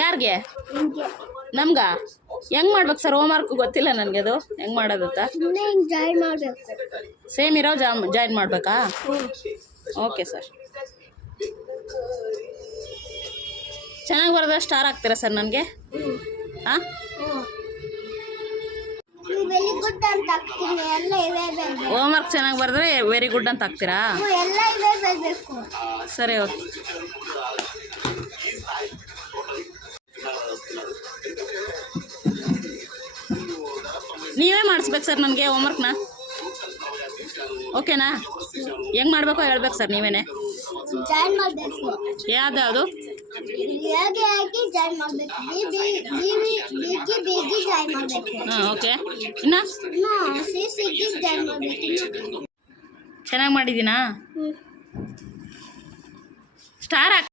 ಯಾರಿಗೆ? ನಮ್ಗ ಹೆಂಗ್ ಮಾಡ್ಬೇಕು ಸರ್? ಹೋಮ್ವರ್ಕ್ ಗೊತ್ತಿಲ್ಲ ನನಗೆ, ಅದು ಹೆಂಗ್ ಮಾಡೋದಂತ. ಸೇಮ್ ಇರೋ ಜಾಯಿನ್ ಮಾಡಬೇಕಾ? Okay sir. ಚೆನ್ನಾಗಿ ಬರೋದ ಸ್ಟಾರ್ ಆಗ್ತೀರಾ ಸರ್ ನನಗೆ? ಹಾಂ, ಹೋಮ್ವರ್ಕ್ ಚೆನ್ನಾಗಿ ಬರೆದ್ರೆ ವೆರಿ ಗುಡ್ ಅಂತ ಹಾಕ್ತೀರಾ? ಸರಿ, ಓಕೆ. ನೀವೇ ಮಾಡಿಸ್ಬೇಕು ಸರ್ ನನಗೆ ಹೋಮ್ವರ್ಕ್ನ, ಓಕೆನಾ? ಹೆಂಗೆ ಮಾಡಬೇಕು ಹೇಳ್ಬೇಕು ಸರ್ ನೀವೇನೆ. ಯಾವ್ದು? ಹಾಂ, ಓಕೆ. ಇನ್ನು ಚೆನ್ನಾಗಿ ಮಾಡಿದ್ದೀನಾ? ಸ್ಟಾರ್